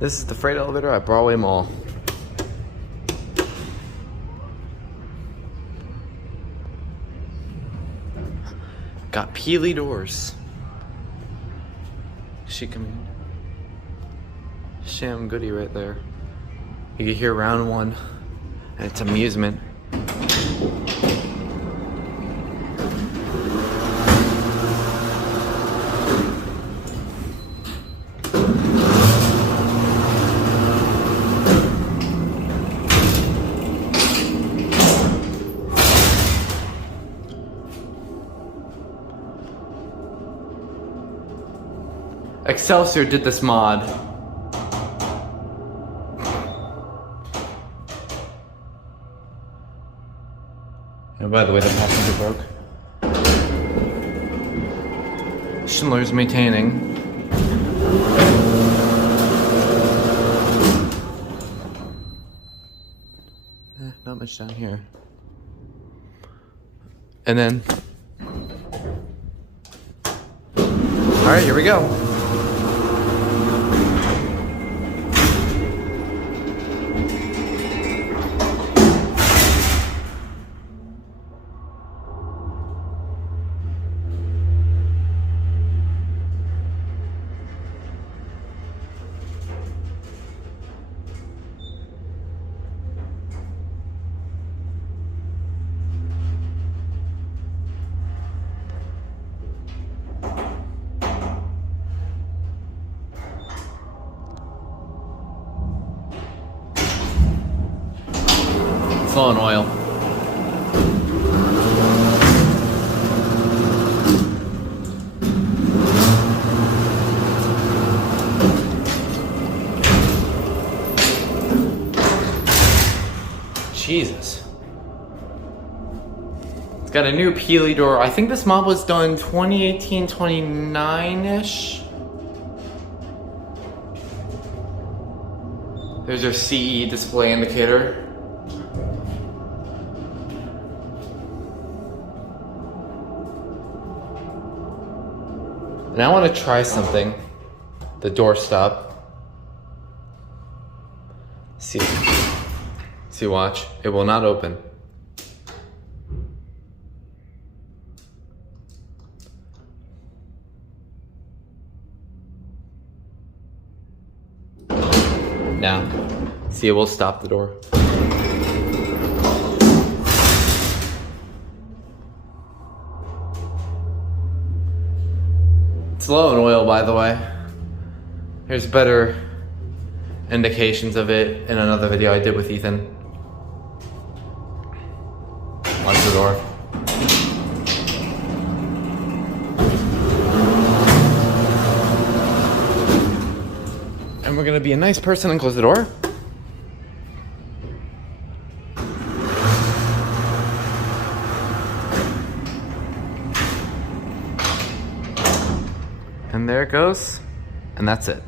This is the freight elevator at Broadway Mall. Got Peelle doors. She coming. Sham goodie right there. You can hear round one, and it's amusement. Excelsior did this mod. And by the way, the passenger broke. Schindler's maintaining. Not much down here. And then, all right, here we go. It's low on oil. Jesus. It's got a new Peelle door. I think this mod was done 2018, 29-ish. There's our CE display indicator. And I want to try something. The door stop. See, watch. It will not open. Now, see, it will stop the door. It's low in oil, by the way. There's better indications of it in another video I did with Ethan. Watch the door. And we're gonna be a nice person and close the door. And there it goes, and that's it.